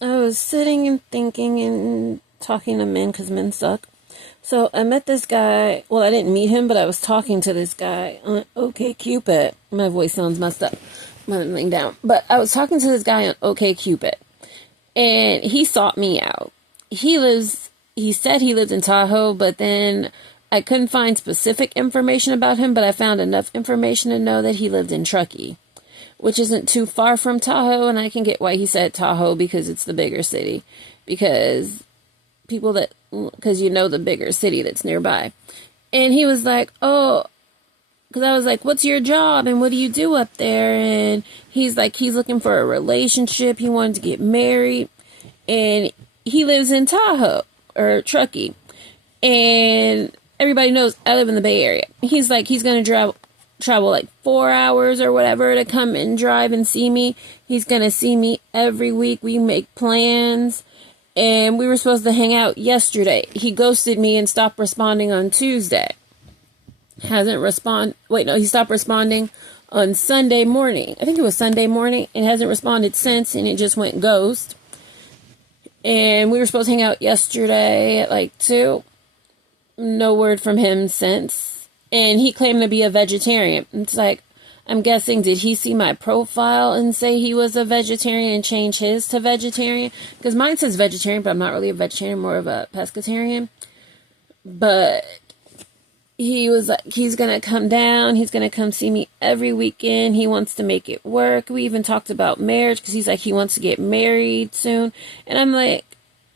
I was sitting and thinking and talking to men because men suck. So I met this guy. Well, I didn't meet him, but I was talking to this guy on OkCupid. My voice sounds messed up. I'm laying down. But I was talking to this guy on OkCupid, and he sought me out. He said he lived in Tahoe, but then I couldn't find specific information about him, but I found enough information to know that he lived in Truckee, which isn't too far from Tahoe, and I can get why he said Tahoe because it's the bigger city. Because because you know the bigger city that's nearby. And he was like, oh, because I was like, what's your job and what do you do up there? And he's like, he's looking for a relationship. He wanted to get married. And he lives in Tahoe or Truckee. And everybody knows I live in the Bay Area. He's like, he's going to travel like 4 hours or whatever to come and drive and see me. He's going to see me every week. We make plans. And we were supposed to hang out yesterday. He ghosted me and stopped responding on Tuesday. He stopped responding on Sunday morning. I think it was Sunday morning, and hasn't responded since, and it just went ghost. And we were supposed to hang out yesterday at like 2. No word from him since. And he claimed to be a vegetarian. It's like, I'm guessing, did he see my profile and say he was a vegetarian and change his to vegetarian? Because mine says vegetarian, but I'm not really a vegetarian, more of a pescatarian. But he was like, he's going to come down. He's going to come see me every weekend. He wants to make it work. We even talked about marriage because he's like, he wants to get married soon. And I'm like,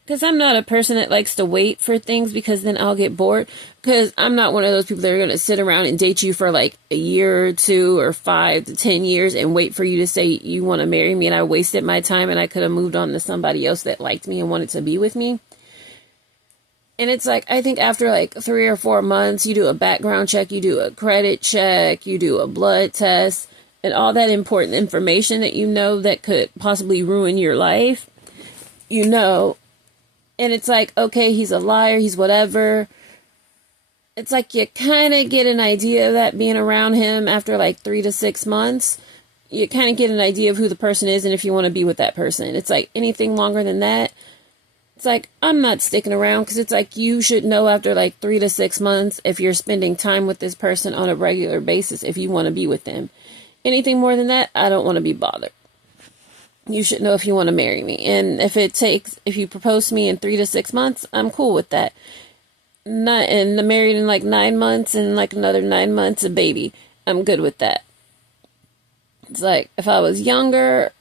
because I'm not a person that likes to wait for things because then I'll get bored. Because I'm not one of those people that are going to sit around and date you for like a year or 2 or 5 to 10 years and wait for you to say you want to marry me. And I wasted my time and I could have moved on to somebody else that liked me and wanted to be with me. And it's like, I think after like 3 or 4 months, you do a background check, you do a credit check, you do a blood test, and all that important information that you know that could possibly ruin your life, you know. And it's like, okay, he's a liar, he's whatever. It's like you kind of get an idea of that being around him after like 3 to 6 months. You kind of get an idea of who the person is and if you want to be with that person. It's like anything longer than that, it's like, I'm not sticking around because it's like you should know after like 3 to 6 months if you're spending time with this person on a regular basis if you want to be with them. Anything more than that, I don't want to be bothered. You should know if you want to marry me. And if you propose to me in 3 to 6 months, I'm cool with that. Not and I'm married in like 9 months and like another 9 months a baby. I'm good with that. It's like if I was younger,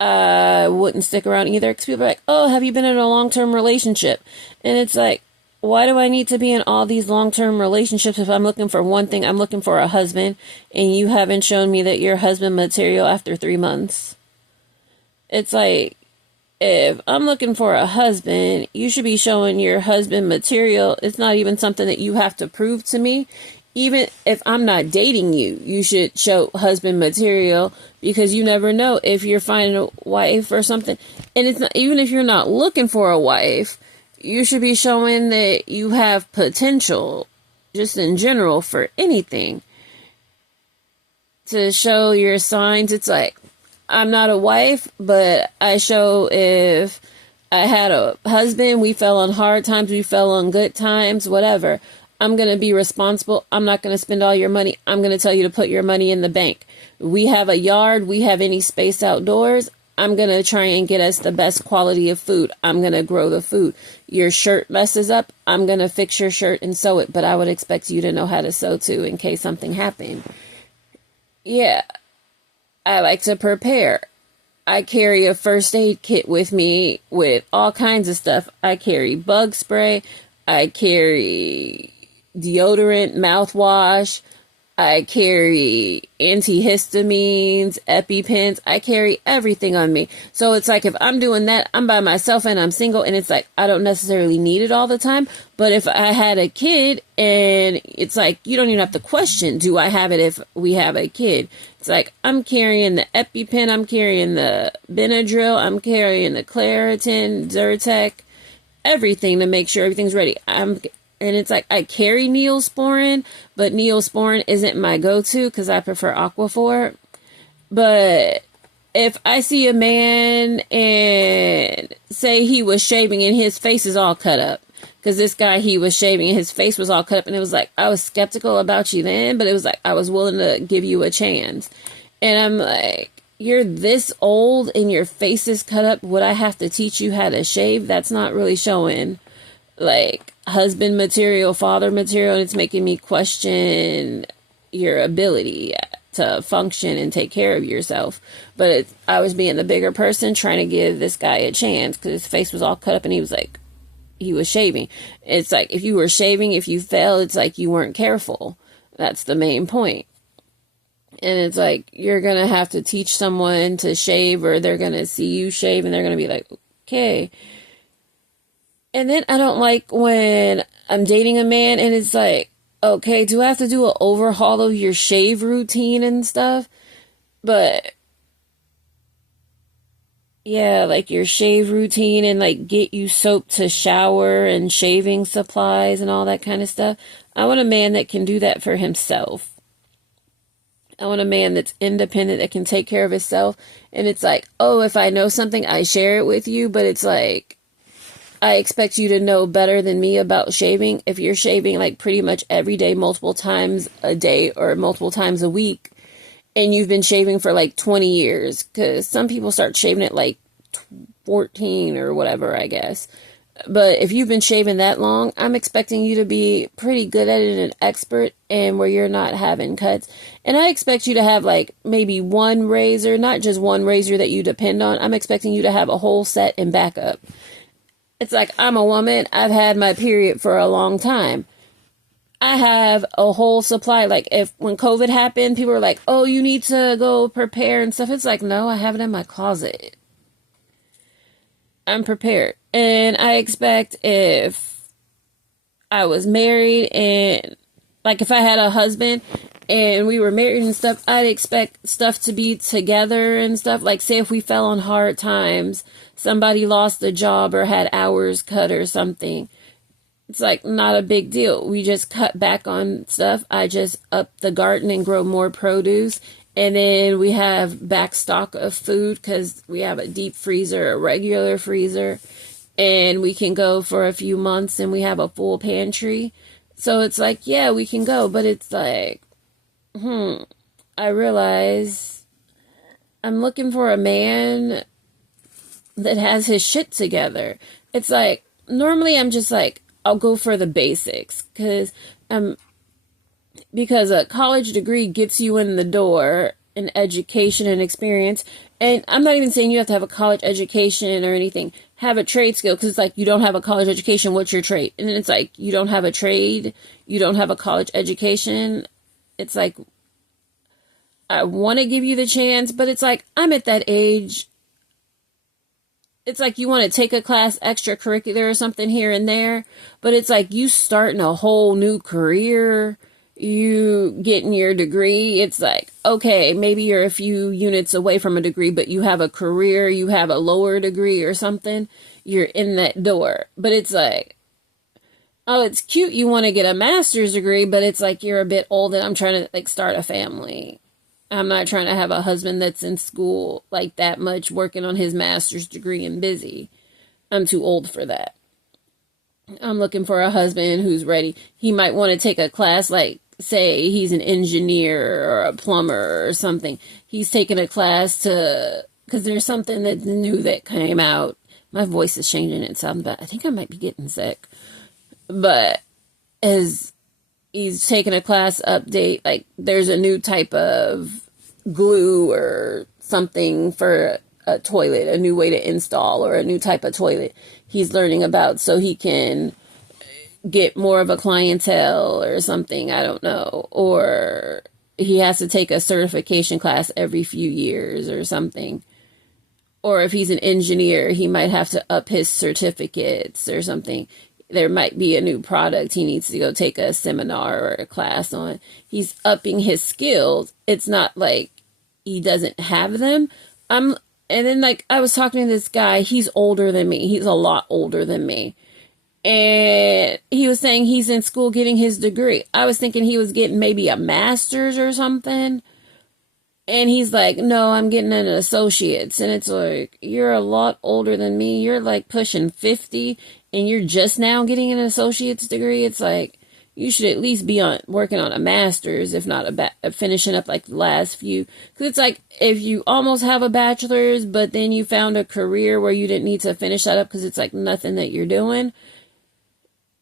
I wouldn't stick around either because people are like, oh, have you been in a long-term relationship? And it's like, why do I need to be in all these long-term relationships if I'm looking for one thing? I'm looking for a husband, and you haven't shown me that you're husband material after 3 months. It's like, if I'm looking for a husband, you should be showing your husband material. It's not even something that you have to prove to me. Even if I'm not dating you, you should show husband material because you never know if you're finding a wife or something. And it's not, even if you're not looking for a wife, you should be showing that you have potential just in general for anything. To show your signs, it's like, I'm not a wife, but I show if I had a husband, we fell on hard times, we fell on good times, whatever. I'm going to be responsible. I'm not going to spend all your money. I'm going to tell you to put your money in the bank. We have a yard. We have any space outdoors. I'm going to try and get us the best quality of food. I'm going to grow the food. Your shirt messes up. I'm going to fix your shirt and sew it. But I would expect you to know how to sew too in case something happened. Yeah, I like to prepare. I carry a first aid kit with me with all kinds of stuff. I carry bug spray. I carry deodorant, mouthwash. I carry antihistamines, EpiPens. I carry everything on me. So it's like if I'm doing that, I'm by myself and I'm single, and it's like I don't necessarily need it all the time. But if I had a kid, and it's like you don't even have to question, do I have it if we have a kid? It's like I'm carrying the EpiPen, I'm carrying the Benadryl, I'm carrying the Claritin, Zyrtec, everything to make sure everything's ready. And it's like I carry Neosporin, but Neosporin isn't my go-to because I prefer Aquaphor. But if I see a man and say he was shaving and his face is all cut up, because this guy, he was shaving and his face was all cut up, and it was like, I was skeptical about you then, but it was like, I was willing to give you a chance. And I'm like, you're this old and your face is cut up. Would I have to teach you how to shave? That's not really showing like husband material, father material, and it's making me question your ability to function and take care of yourself. But I was being the bigger person trying to give this guy a chance because his face was all cut up and he was like, he was shaving. It's like, if you were shaving, if you fell, it's like you weren't careful. That's the main point. And it's like, you're going to have to teach someone to shave, or they're going to see you shave and they're going to be like, okay. And then I don't like when I'm dating a man and it's like, okay, do I have to do an overhaul of your shave routine and stuff? But yeah, like your shave routine, and like get you soap to shower and shaving supplies and all that kind of stuff. I want a man that can do that for himself. I want a man that's independent, that can take care of himself. And it's like, oh, if I know something, I share it with you. But it's like, I expect you to know better than me about shaving. If you're shaving like pretty much every day, multiple times a day or multiple times a week, and you've been shaving for like 20 years, because some people start shaving at like 14 or whatever, I guess. But if you've been shaving that long, I'm expecting you to be pretty good at it and an expert, and where you're not having cuts. And I expect you to have like maybe one razor, not just one razor that you depend on. I'm expecting you to have a whole set and backup. It's like, I'm a woman. I've had my period for a long time. I have a whole supply. Like, when COVID happened, people were like, oh, you need to go prepare and stuff. It's like, no, I have it in my closet. I'm prepared. And I expect, if I was married and like if I had a husband and we were married and stuff, I'd expect stuff to be together and stuff. Like, say if we fell on hard times, somebody lost a job or had hours cut or something, it's like not a big deal. We just cut back on stuff. I just up the garden and grow more produce. And then we have back stock of food because we have a deep freezer, a regular freezer, and we can go for a few months and we have a full pantry. So it's like, yeah, we can go. But it's like, I realize I'm looking for a man that has his shit together. It's like, normally I'm just like, I'll go for the basics because a college degree gets you in the door, an education and experience. And I'm not even saying you have to have a college education or anything. Have a trade skill, because it's like, you don't have a college education, what's your trade? And then it's like, you don't have a trade, you don't have a college education. It's like, I want to give you the chance, but it's like, I'm at that age. It's like, you want to take a class extracurricular or something here and there, but it's like, you starting a whole new career, you getting your degree. It's like, okay, maybe you're a few units away from a degree, but you have a career, you have a lower degree or something, you're in that door. But it's like, oh, it's cute, you want to get a master's degree, but it's like, you're a bit old and I'm trying to like start a family. I'm not trying to have a husband that's in school like that much, working on his master's degree and busy. I'm too old for that. I'm looking for a husband who's ready. He might want to take a class, like, say he's an engineer or a plumber or something. He's taking a class because there's something that's new that came out. My voice is changing. It sounds bad. I think I might be getting sick. But as he's taking a class update, like there's a new type of glue or something for a toilet, a new way to install, or a new type of toilet he's learning about, so he can get more of a clientele or something, I don't know. Or he has to take a certification class every few years or something. Or if he's an engineer, he might have to up his certificates or something. There might be a new product he needs to go take a seminar or a class on. He's upping his skills. It's not like he doesn't have them. And then, like, I was talking to this guy. He's older than me. He's a lot older than me. And he was saying he's in school getting his degree. I was thinking he was getting maybe a master's or something. And he's like, no, I'm getting an associate's. And it's like, you're a lot older than me. You're like pushing 50 and you're just now getting an associate's degree. It's like, you should at least be working on a master's, if not finishing up like the last few. Because it's like, if you almost have a bachelor's, but then you found a career where you didn't need to finish that up because it's like nothing that you're doing.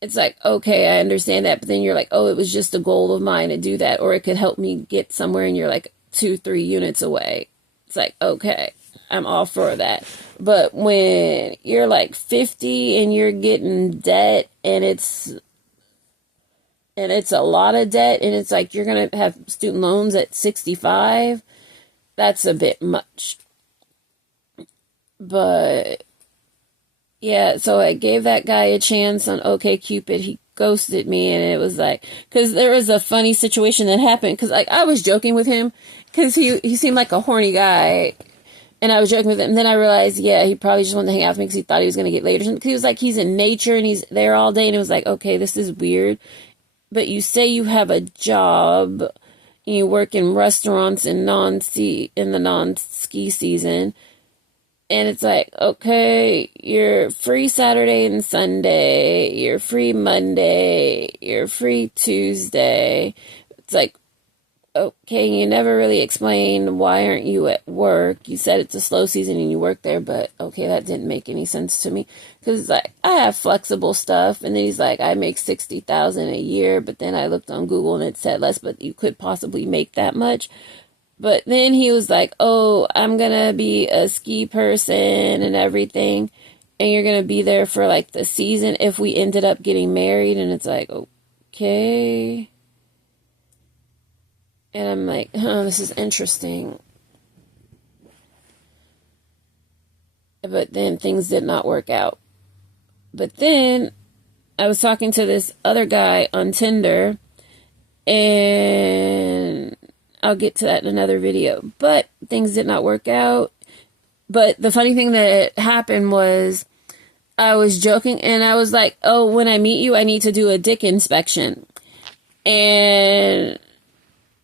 It's like, okay, I understand that. But then you're like, oh, it was just a goal of mine to do that. Or it could help me get somewhere, and you're like 2-3 units away. It's like, okay, I'm all for that. But when you're like 50 and you're getting debt, and it's a lot of debt, and it's like you're going to have student loans at 65, that's a bit much. But yeah, so I gave that guy a chance on OkCupid. He ghosted me, and it was like, because there was a funny situation that happened, because like I was joking with him, because he seemed like a horny guy, and I was joking with him, and then I realized, yeah, he probably just wanted to hang out with me because he thought he was going to get laid or something. He was like, he's in nature, and he's there all day, and it was like, okay, this is weird. But you say you have a job, and you work in restaurants in the non-ski season, and it's like, okay, you're free Saturday and Sunday, you're free Monday, you're free Tuesday. It's like, okay, you never really explained why aren't you at work. You said it's a slow season and you work there, but okay, that didn't make any sense to me. Because it's like, I have flexible stuff, and then he's like, I make $60,000 a year, but then I looked on Google and it said less, but you could possibly make that much. But then he was like, oh, I'm gonna be a ski person and everything, and you're gonna be there for like the season if we ended up getting married. And it's like, okay. And I'm like, oh, this is interesting. But then things did not work out. But then I was talking to this other guy on Tinder, and I'll get to that in another video. But things did not work out. But the funny thing that happened was I was joking, and I was like, oh, when I meet you, I need to do a dick inspection. And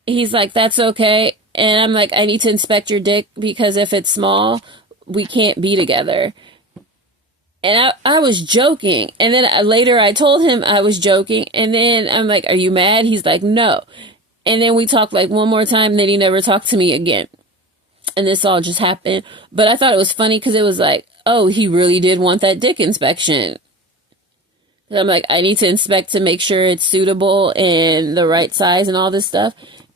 he's like, that's okay. And I'm like, I need to inspect your dick because if it's small, we can't be together. And I was joking. And then later I told him I was joking. And then I'm like, are you mad? He's like, no. And then we talked like one more time. And then he never talked to me again. And this all just happened. But I thought it was funny because it was like, oh, he really did want that dick inspection. And I'm like, I need to inspect to make sure it's suitable and the right size and all this stuff.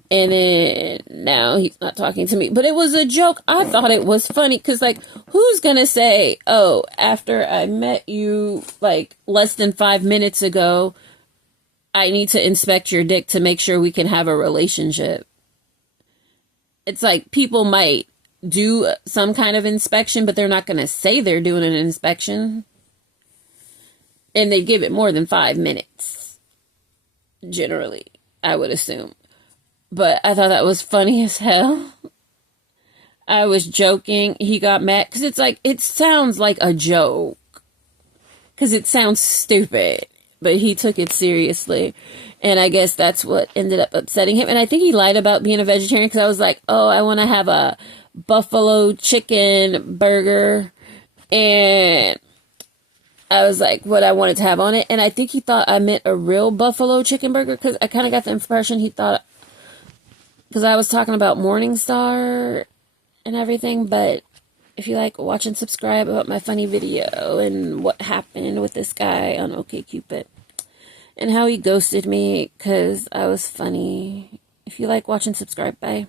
And then now he's not talking to me. But it was a joke. I thought it was funny because, like, who's going to say, oh, after I met you, like, less than 5 minutes ago, I need to inspect your dick to make sure we can have a relationship. It's like people might do some kind of inspection, but they're not going to say they're doing an inspection. And they give it more than 5 minutes, generally, I would assume. But I thought that was funny as hell. I was joking. He got mad. Because it's like, it sounds like a joke. Because it sounds stupid. But he took it seriously. And I guess that's what ended up upsetting him. And I think he lied about being a vegetarian. Because I was like, oh, I want to have a buffalo chicken burger. And I was like, what I wanted to have on it. And I think he thought I meant a real buffalo chicken burger. Because I kind of got the impression he thought... Because I was talking about Morningstar and everything, but if you like, watch and subscribe about my funny video and what happened with this guy on OkCupid and how he ghosted me because I was funny. If you like, watch and subscribe. Bye.